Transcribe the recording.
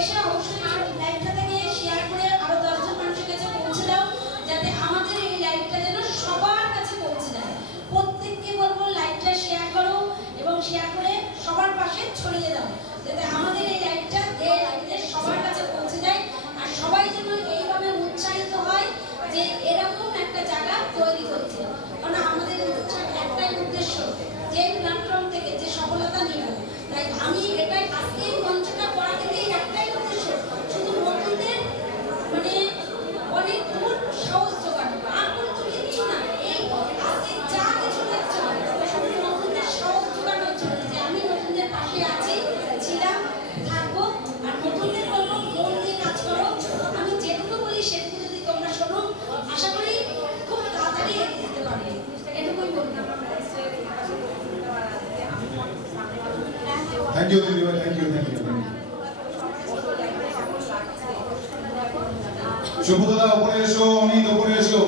এসে অবশ্যই লাইভটা থেকে শেয়ার করে আরো 10 জন মানুষের কাছে পৌঁছে দাও, যাতে আমাদের এই লাইভটা যেন সবার কাছে পৌঁছে যায়। প্রত্যেককে বলবো লাইভটা শেয়ার করো এবং শেয়ার করে সবার পাশে ছড়িয়ে দাও, যাতে আমাদের এই লাইভটা সবার কাছে পৌঁছে যায় আর সবাই যেন এইভাবে উৎসাহিত হয় যে এরকম একটা জায়গা তৈরি করছে। কারণ আমাদের একটাই উদ্দেশ্য, যে প্ল্যাটফর্ম থেকে যে সফলতা নিব, তাই আমি এটাই আজকে মঞ্চটা করা থেকে একটাই উদ্দেশ্য, শুধু নতুনদের মানে অনেক দূর সাহস জোগানো, আর কোনো তো কিছু না। এই আজকে যা কিছু দেখছো শুধু নতুনদের সাহস জোগানোর জন্য, যে আমি নতুনদের পাশে আছি, ছিলাম, থাকবো। আর নতুনদের বলবো মন দিয়ে কাজ করো। আমি যেটুকু বলি সেটুকু যদি তোমরা শোনো, আশা করি খুব তাড়াতাড়ি এগিয়ে যেতে পারবে। এটুকুই বলবো। Thank you, Didi. Thank you. শুভদা উপরে এসো, অমিত উপরে এসো।